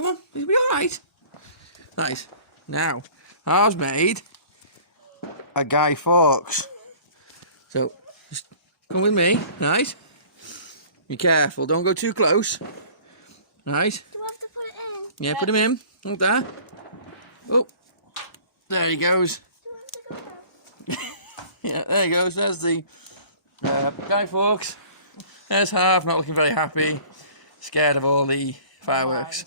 Come on, it'll be alright. Nice. Now, I've made a Guy Fawkes. So, just come with me. Nice. Be careful, don't go too close. Nice. Do I have to put it in? Yeah, put him in. Like that. Oh, there he goes. Do I have to go down? Yeah, there he goes. There's the Guy Fawkes. There's Harv, not looking very happy. Scared of all the fireworks.